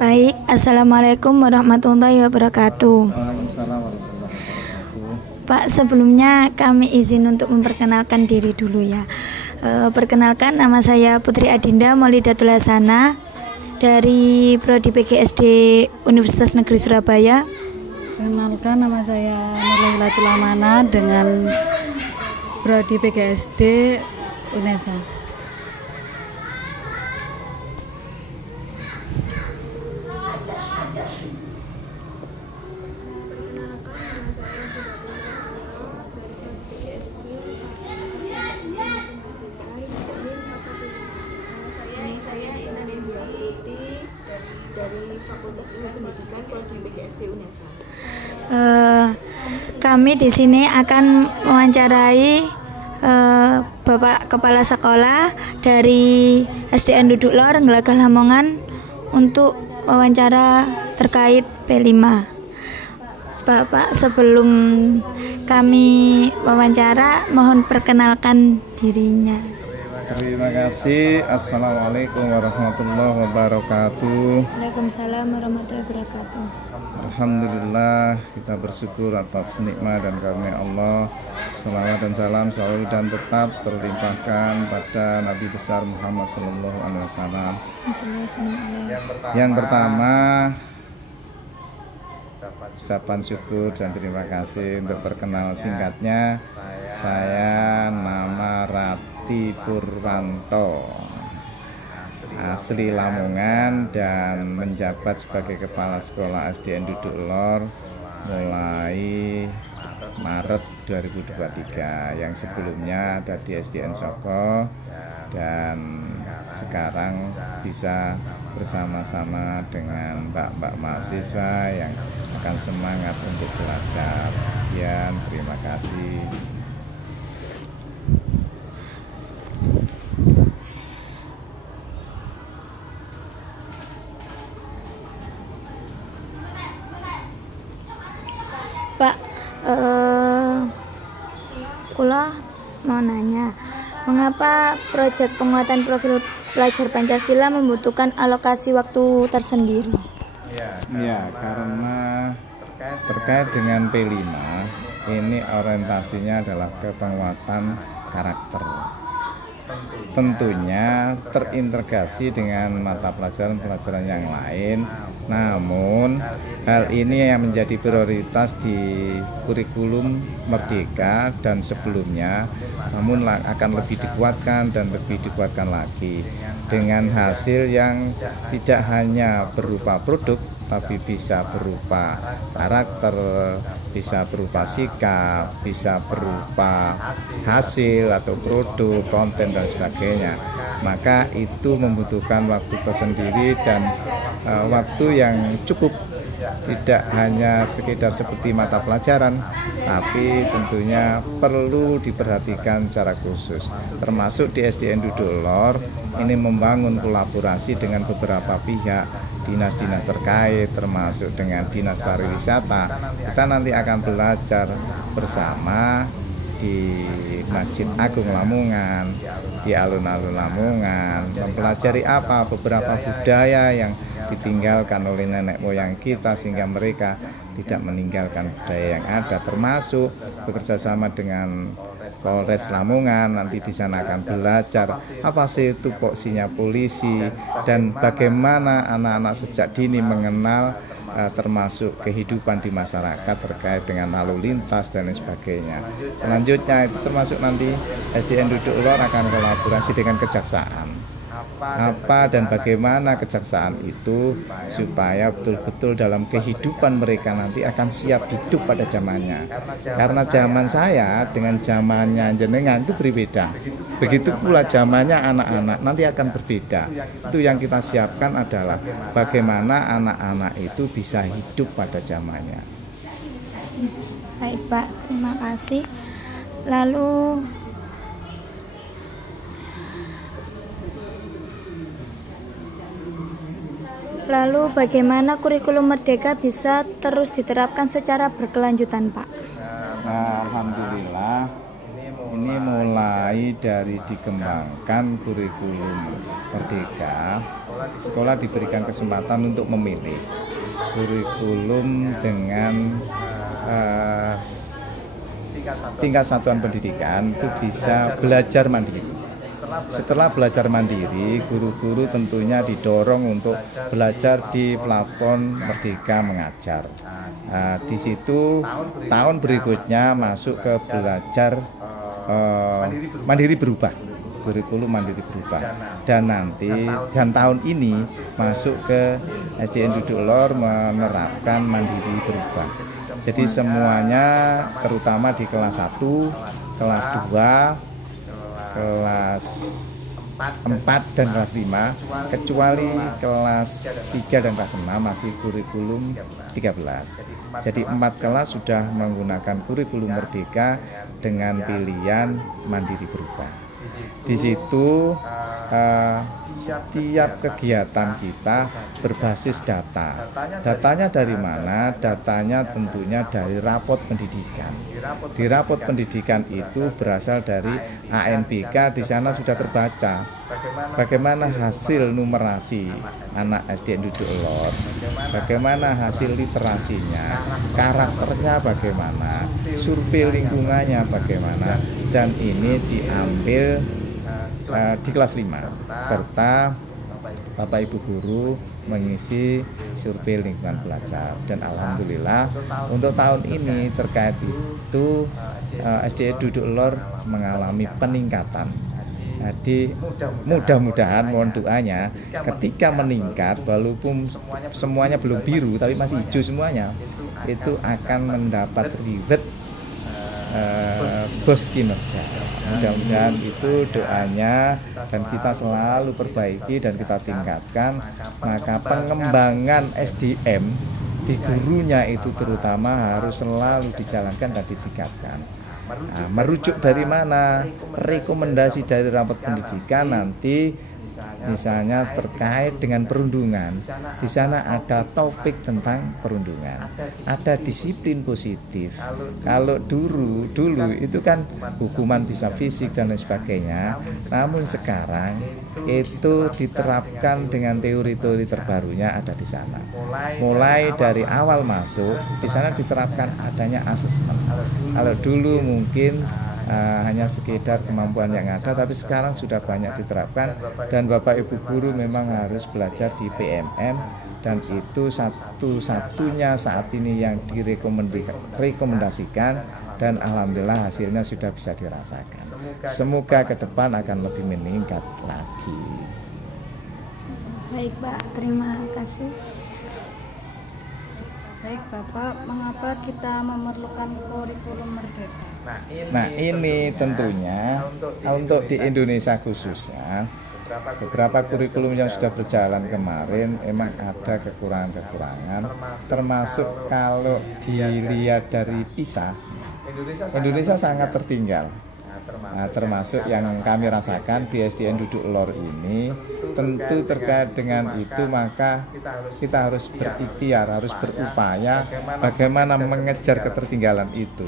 Baik, Assalamualaikum warahmatullahi wabarakatuh. Pak, sebelumnya kami izin untuk memperkenalkan diri dulu ya. Perkenalkan, nama saya Putri Adinda Maulidatul Hasanah dari Prodi PGSD Universitas Negeri Surabaya. Perkenalkan, nama saya Nurlailatul Amanah dengan Prodi PGSD UNESA. Dari Fakultas Ilmu Pendidikan Prodi PGSD UNESA. Kami di sini akan mewawancarai Bapak Kepala Sekolah dari SDN Duduk Lor, Gelagah Lamongan untuk wawancara terkait P5. Bapak, sebelum kami wawancara, mohon perkenalkan dirinya. Terima kasih. Assalamualaikum warahmatullahi wabarakatuh. Waalaikumsalam warahmatullahi wabarakatuh. Alhamdulillah, kita bersyukur atas nikmat dan karunia Allah. Salawat dan salam selalu dan tetap terlimpahkan pada Nabi besar Muhammad SAW. Yang pertama, ucapan syukur dan terima kasih. Untuk perkenalan singkatnya, saya nama Rati Purwanto, asli Lamongan dan menjabat sebagai Kepala Sekolah SDN Duduk Lor mulai Maret 2023. Yang sebelumnya ada di SDN Soko dan sekarang bisa bersama-sama dengan mbak-mbak mahasiswa yang akan semangat untuk belajar. Sekian, terima kasih. Pak, kula mau nanya, mengapa proyek penguatan profil pelajar Pancasila membutuhkan alokasi waktu tersendiri? Ya, karena terkait dengan P5 ini orientasinya adalah ke penguatan karakter. Tentunya terintegrasi dengan mata pelajaran-pelajaran yang lain. Namun hal ini yang menjadi prioritas di kurikulum Merdeka dan sebelumnya, namun akan lebih dikuatkan dan lebih dikuatkan lagi dengan hasil yang tidak hanya berupa produk tapi bisa berupa karakter, bisa berupa sikap, bisa berupa hasil atau produk, konten dan sebagainya. Maka itu membutuhkan waktu tersendiri dan waktu yang cukup, tidak hanya sekedar seperti mata pelajaran, tapi tentunya perlu diperhatikan secara khusus. Termasuk di SDN Duduk Lor ini membangun kolaborasi dengan beberapa pihak, dinas-dinas terkait, termasuk dengan Dinas Pariwisata. Kita nanti akan belajar bersama di Masjid Agung Lamongan, di alun-alun Lamongan, mempelajari apa beberapa budaya yang ditinggalkan oleh nenek moyang kita sehingga mereka tidak meninggalkan budaya yang ada, termasuk bekerja sama dengan Polres Lamongan. Nanti di sana akan belajar apa sih itu tupoksinya polisi dan bagaimana anak-anak sejak dini mengenal termasuk kehidupan di masyarakat terkait dengan lalu lintas dan lain sebagainya. Selanjutnya itu termasuk nanti SDN Duduk Lor akan kolaborasi dengan kejaksaan. Apa dan bagaimana kejaksaan itu supaya betul-betul dalam kehidupan mereka nanti akan siap hidup pada zamannya. Karena zaman saya dengan zamannya jenengan itu berbeda. Begitu pula zamannya anak-anak nanti akan berbeda. Itu yang kita siapkan adalah bagaimana anak-anak itu bisa hidup pada zamannya. Baik Pak, terima kasih. Lalu bagaimana kurikulum Merdeka bisa terus diterapkan secara berkelanjutan, Pak? Nah, alhamdulillah ini mulai dari dikembangkan kurikulum Merdeka, sekolah diberikan kesempatan untuk memilih kurikulum dengan tingkat satuan pendidikan itu bisa belajar mandiri. Setelah belajar mandiri, guru-guru tentunya didorong untuk belajar di platform Merdeka Mengajar. Di situ tahun berikutnya masuk ke belajar mandiri berubah, kurikulum mandiri berubah. Dan tahun ini masuk ke SDN Duduk Lor menerapkan mandiri berubah. Jadi semuanya terutama di kelas 1, kelas 2, kelas 4 dan kelas 5, kecuali kelas 3 dan kelas 6 masih kurikulum 13. Jadi 4 kelas sudah menggunakan kurikulum Merdeka dengan pilihan mandiri berubah. Di situ setiap kegiatan kita berbasis data. Datanya dari mana? Datanya tentunya dari rapot pendidikan. Di rapot pendidikan itu berasal dari ANBK, di sana sudah terbaca bagaimana hasil numerasi anak SDN Duduk Lor, bagaimana hasil literasinya, karakternya bagaimana, survei lingkungannya bagaimana, dan ini diambil di kelas 5 serta Bapak Ibu guru mengisi survei lingkungan belajar. Dan alhamdulillah untuk tahun ini terkait itu SDN Duduk Lor mengalami peningkatan. Jadi mudah-mudahan, mohon doanya, ketika meningkat walaupun semuanya belum biru tapi masih hijau semuanya, itu akan mendapat reward bos kinerja. Mudah-mudahan itu doanya, dan kita selalu perbaiki dan kita tingkatkan. Maka pengembangan SDM di gurunya itu terutama harus selalu dijalankan dan ditingkatkan. Merujuk dari mana? Rekomendasi dari rapot pendidikan nanti misalnya terkait dengan perundungan. Di sana ada topik tentang perundungan, ada disiplin positif. Kalau dulu itu kan hukuman bisa fisik dan lain sebagainya, namun sekarang itu diterapkan dengan teori-teori terbarunya ada di sana. Mulai dari awal masuk di sana diterapkan adanya asesmen. Kalau dulu mungkin hanya sekedar kemampuan yang ada, tapi sekarang sudah banyak diterapkan, dan Bapak Ibu guru memang harus belajar di PMM, dan itu satu-satunya saat ini yang direkomendasikan, dan alhamdulillah hasilnya sudah bisa dirasakan. Semoga ke depan akan lebih meningkat lagi. Baik Pak, terima kasih. Baik Bapak, mengapa kita memerlukan kurikulum Merdeka? Nah ini tentunya untuk di Indonesia khususnya, beberapa kurikulum yang sudah berjalan kemarin memang ada kekurangan-kekurangan, termasuk kalau dilihat dari PISA, Indonesia sangat tertinggal. Termasuk yang kami rasakan di SDN Duduk Lor ini, tentu terkait dengan itu maka kita harus berikhtiar, harus berupaya bagaimana mengejar ketertinggalan itu.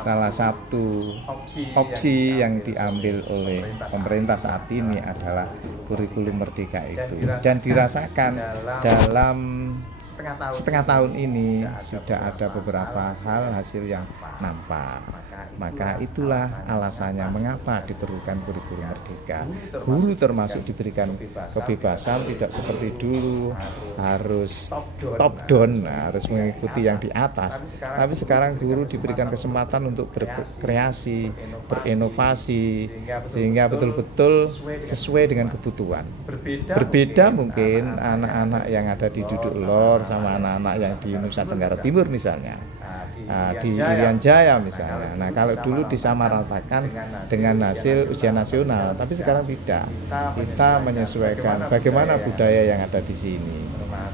Salah satu opsi yang diambil oleh pemerintah saat ini adalah kurikulum Merdeka itu, dan dirasakan dalam setengah tahun ini sudah ada beberapa hal hasil yang nampak. Maka itulah alasannya mengapa diperlukan kurikulum Merdeka. Guru termasuk diberikan kebebasan, tidak seperti dulu harus top down, harus mengikuti yang di atas. Tapi sekarang guru diberikan kesempatan untuk berkreasi, berinovasi, sehingga betul-betul sesuai dengan kebutuhan. Berbeda mungkin anak-anak yang ada di Duduk Lor sama anak-anak yang di Nusa Tenggara Timur misalnya, di Irian Jaya misalnya. Nah kalau dulu disamaratakan dengan hasil ujian nasional, tapi sekarang tidak. Kita menyesuaikan bagaimana budaya yang ada di sini,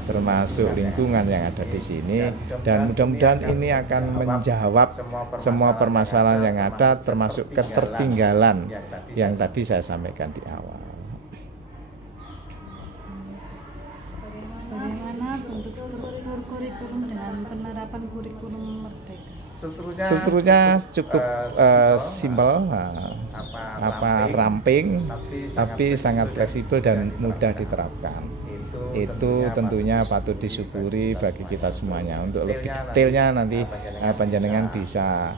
termasuk lingkungan yang ada di sini, dan mudah-mudahan ini akan menjawab semua permasalahan yang ada, termasuk ketertinggalan yang tadi saya sampaikan di awal. Bagaimana bentuk struktur kurikulum dengan penerapan kurikulum Merdeka? strukturnya cukup simpel, ramping, tapi sangat fleksibel dan mudah diterapkan. Itu tentunya patut disyukuri bagi kita semuanya. Untuk lebih detailnya nanti panjenengan bisa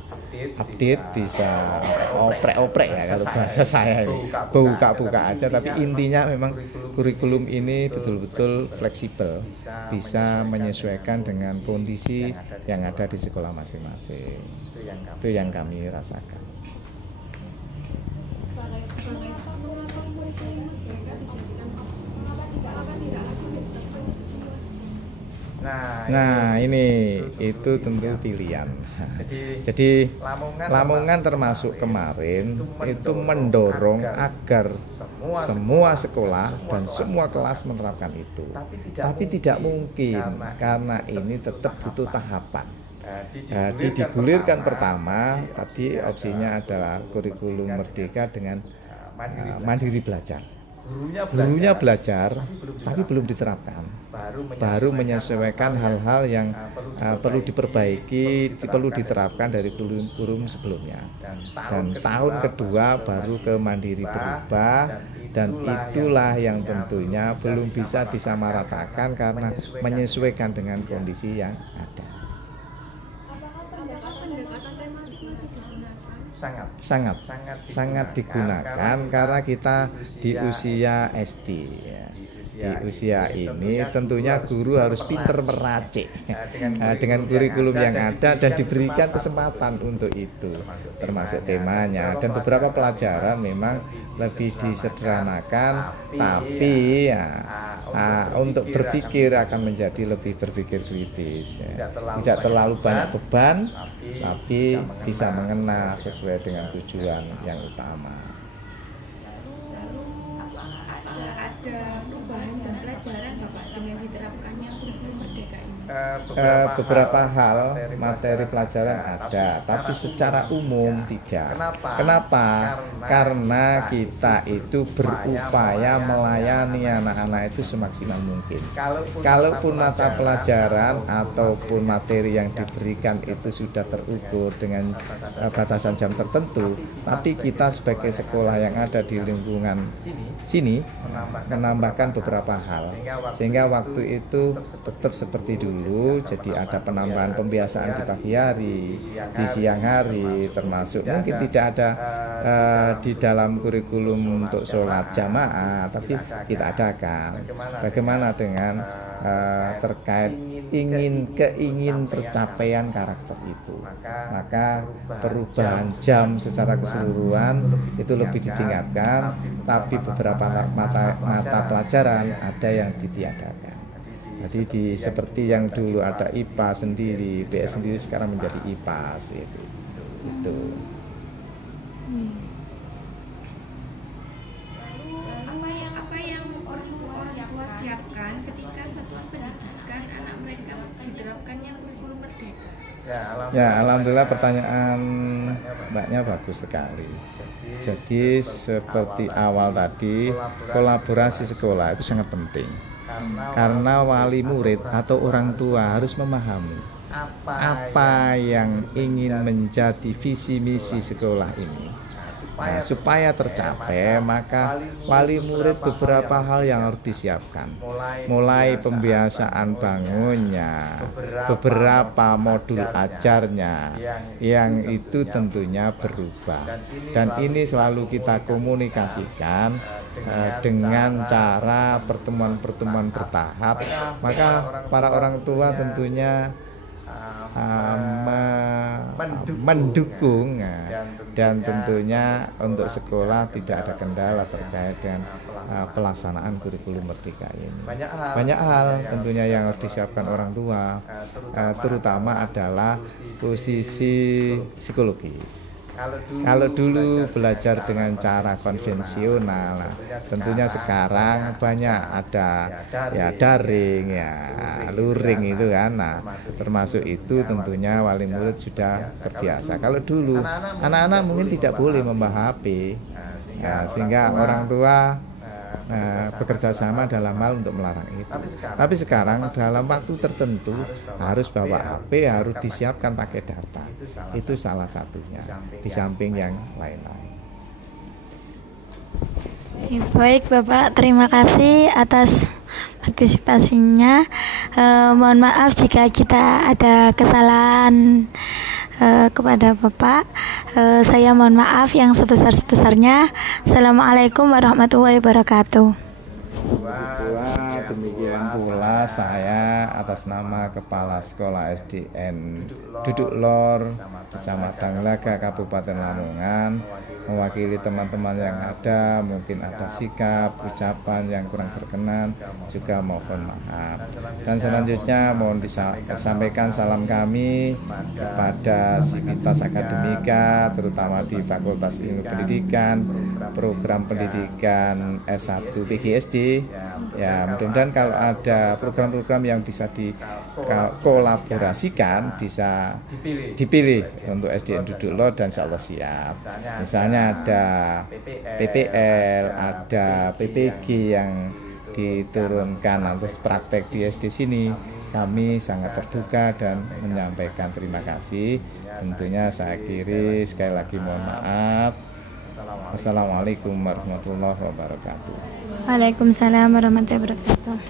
update, bisa oprek-oprek ya kalau bahasa saya ini, buka-buka aja. Tapi intinya memang kurikulum ini betul-betul fleksibel, bisa menyesuaikan dengan kondisi yang ada di sekolah masing-masing. Itu yang kami rasakan. Nah, ini itu tentu pilihan. Jadi Lamongan termasuk kemarin itu mendorong agar semua sekolah dan semua kelas menerapkan itu. Tapi tidak mungkin karena ini tetap butuh tahapan. Jadi digulirkan pertama, tadi opsinya adalah kurikulum merdeka dengan mandiri belajar. Gurunya belajar, tapi belum diterapkan. Baru menyesuaikan hal-hal yang perlu diperbaiki, perlu diterapkan dari kurikulum sebelumnya. Dan tahun kedua baru ke mandiri berubah, dan itulah yang tentunya belum bisa disamaratakan karena menyesuaikan dengan kondisi yang ada. Sangat digunakan karena kita di usia SD ya. Di usia ini tentunya guru harus pinter meracik dengan kurikulum yang ada dan diberikan kesempatan untuk itu, termasuk temanya. Dan beberapa pelajaran memang lebih disederhanakan, tapi ya untuk berpikir akan menjadi lebih berpikir kritis ya. Tidak terlalu banyak beban, tapi bisa mengena sesuai dengan tujuan yang utama. Ada perubahan jam pelajaran Bapak dengan diterapkannya kurikulum merdeka ini? Beberapa hal materi pelajaran ada, tapi secara umum tidak. Kenapa? Karena kita itu berupaya melayani anak-anak itu semaksimal mungkin. Kalaupun mata pelajaran ataupun materi yang diberikan itu sudah terukur dengan batasan jam tertentu, tapi kita sebagai sekolah yang ada di lingkungan sini menambahkan beberapa hal sehingga waktu itu tetap seperti dulu. Jadi ada penambahan pembiasaan di pagi hari, di siang hari, termasuk mungkin tidak ada di dalam kurikulum untuk sholat jamaah, tapi kita adakan. Bagaimana dengan terkait keingin tercapaian karakter itu, maka perubahan jam secara keseluruhan itu lebih ditingkatkan, tapi beberapa mata pelajaran ada yang ditiadakan. Jadi seperti yang dulu ada IPA sendiri, PS sendiri, sekarang menjadi IPAS itu. Apa yang orang tua siapkan ketika satuan pendidikan anak mereka diterapkannya kurikulum merdeka? Ya, alhamdulillah pertanyaan Mbaknya bagus sekali. Jadi seperti awal tadi, kolaborasi sekolah itu sangat penting. Karena wali murid atau orang tua harus memahami apa yang ingin menjadi visi misi sekolah ini. Nah, supaya tercapai, maka wali murid beberapa hal yang harus disiapkan, mulai pembiasaan bangunnya, beberapa modul ajarnya, yang itu tentunya berubah. Dan ini selalu kita komunikasikan dengan cara pertemuan-pertemuan bertahap. Maka para orang tua tentunya mendukung dan tentunya untuk sekolah tidak ada kendala terkait dengan pelaksanaan kurikulum merdeka ini. Banyak hal tentunya yang harus disiapkan orang tua, terutama adalah posisi psikologis. Kalau dulu belajar dengan cara konvensional, tentunya sekarang banyak ada ya daring, ya luring itu kan. Nah, termasuk itu tentunya wali murid sudah terbiasa. Kalau dulu anak-anak mungkin tidak boleh membawa HP, ya, sehingga orang tua bekerja sama dalam hal untuk melarang itu. Tapi sekarang dalam waktu tertentu harus bawa HP, harus disiapkan pakai data. Itu salah satunya, di samping yang lain-lain. Baik Bapak, terima kasih atas partisipasinya. Mohon maaf jika kita ada kesalahan kepada Bapak. Saya mohon maaf yang sebesar-besarnya. Assalamualaikum warahmatullahi wabarakatuh. Demikian pula saya atas nama Kepala Sekolah SDN Duduk Lor, Kecamatan Glaga, Kabupaten Lamongan, mewakili teman-teman yang ada, mungkin ada sikap, ucapan yang kurang berkenan, juga mohon maaf. Dan selanjutnya mohon disampaikan salam kami kepada Sivitas Akademika, terutama di Fakultas Ilmu Pendidikan, program pendidikan S1 PGSD. Ya, mudah-mudahan kalau ada program-program yang bisa dikolaborasikan bisa dipilih untuk SDN Duduk Lor dan insya Allah siap. Misalnya ada PPL, ada PPG yang diturunkan untuk praktek di SD sini. Kami sangat terduga dan menyampaikan terima kasih. Tentunya saya akhiri sekali lagi mohon maaf. Wassalamualaikum warahmatullahi wabarakatuh. Waalaikumsalam warahmatullahi wabarakatuh.